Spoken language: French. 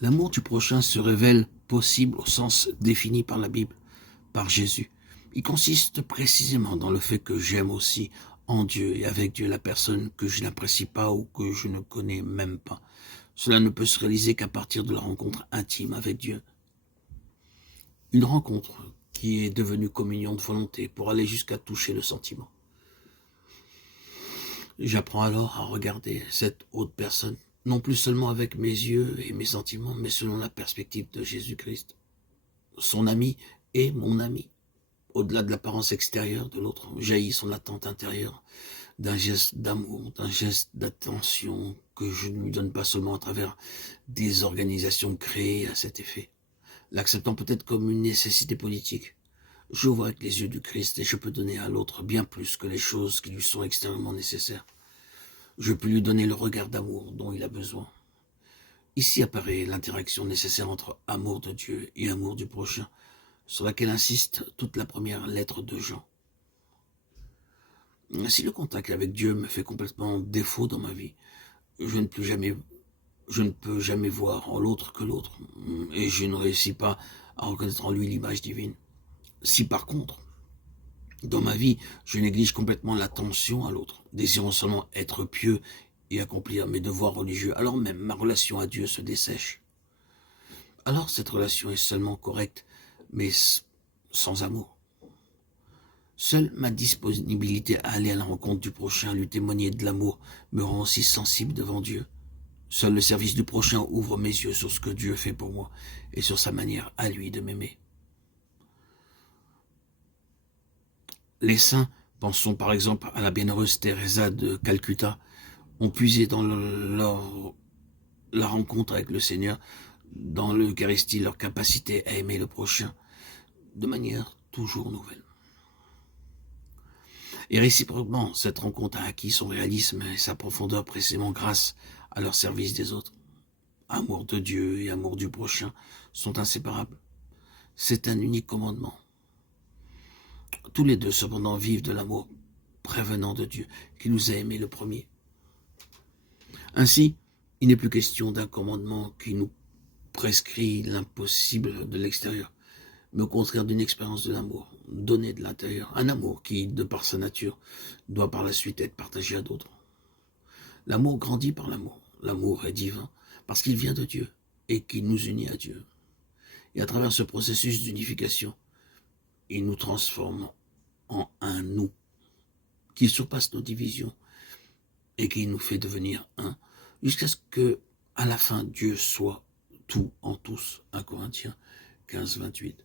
L'amour du prochain se révèle possible au sens défini par la Bible, par Jésus. Il consiste précisément dans le fait que j'aime aussi en Dieu et avec Dieu la personne que je n'apprécie pas ou que je ne connais même pas. Cela ne peut se réaliser qu'à partir de la rencontre intime avec Dieu. Une rencontre qui est devenue communion de volonté pour aller jusqu'à toucher le sentiment. J'apprends alors à regarder cette autre personne, non plus seulement avec mes yeux et mes sentiments, mais selon la perspective de Jésus-Christ. Son ami est mon ami. Au-delà de l'apparence extérieure de l'autre, jaillit son attente intérieure d'un geste d'amour, d'un geste d'attention que je ne lui donne pas seulement à travers des organisations créées à cet effet, l'acceptant peut-être comme une nécessité politique. Je vois avec les yeux du Christ et je peux donner à l'autre bien plus que les choses qui lui sont extrêmement nécessaires. Je peux lui donner le regard d'amour dont il a besoin. Ici apparaît l'interaction nécessaire entre amour de Dieu et amour du prochain, sur laquelle insiste toute la première lettre de Jean. Si le contact avec Dieu me fait complètement défaut dans ma vie, je ne peux jamais voir en l'autre que l'autre, et je ne réussis pas à reconnaître en lui l'image divine. Si par contre, dans ma vie, je néglige complètement l'attention à l'autre, désirant seulement être pieux et accomplir mes devoirs religieux, alors même ma relation à Dieu se dessèche. Alors cette relation est seulement correcte, mais sans amour. Seule ma disponibilité à aller à la rencontre du prochain, à lui témoigner de l'amour, me rend aussi sensible devant Dieu. Seul le service du prochain ouvre mes yeux sur ce que Dieu fait pour moi et sur sa manière à lui de m'aimer. Les saints, pensons par exemple à la bienheureuse Teresa de Calcutta, ont puisé dans la rencontre avec le Seigneur, dans l'Eucharistie, leur capacité à aimer le prochain de manière toujours nouvelle. Et réciproquement, cette rencontre a acquis son réalisme et sa profondeur précisément grâce à leur service des autres. Amour de Dieu et amour du prochain sont inséparables. C'est un unique commandement. Tous les deux, cependant, vivent de l'amour prévenant de Dieu, qui nous a aimés le premier. Ainsi, il n'est plus question d'un commandement qui nous prescrit l'impossible de l'extérieur, mais au contraire d'une expérience de l'amour, donné de l'intérieur, un amour qui, de par sa nature, doit par la suite être partagé à d'autres. L'amour grandit par l'amour. L'amour est divin, parce qu'il vient de Dieu, et qu'il nous unit à Dieu. Et à travers ce processus d'unification, il nous transforme en un nous, qui surpasse nos divisions, et qui nous fait devenir un, jusqu'à ce que, à la fin, Dieu soit tout en tous. 1 Corinthiens 15, 28.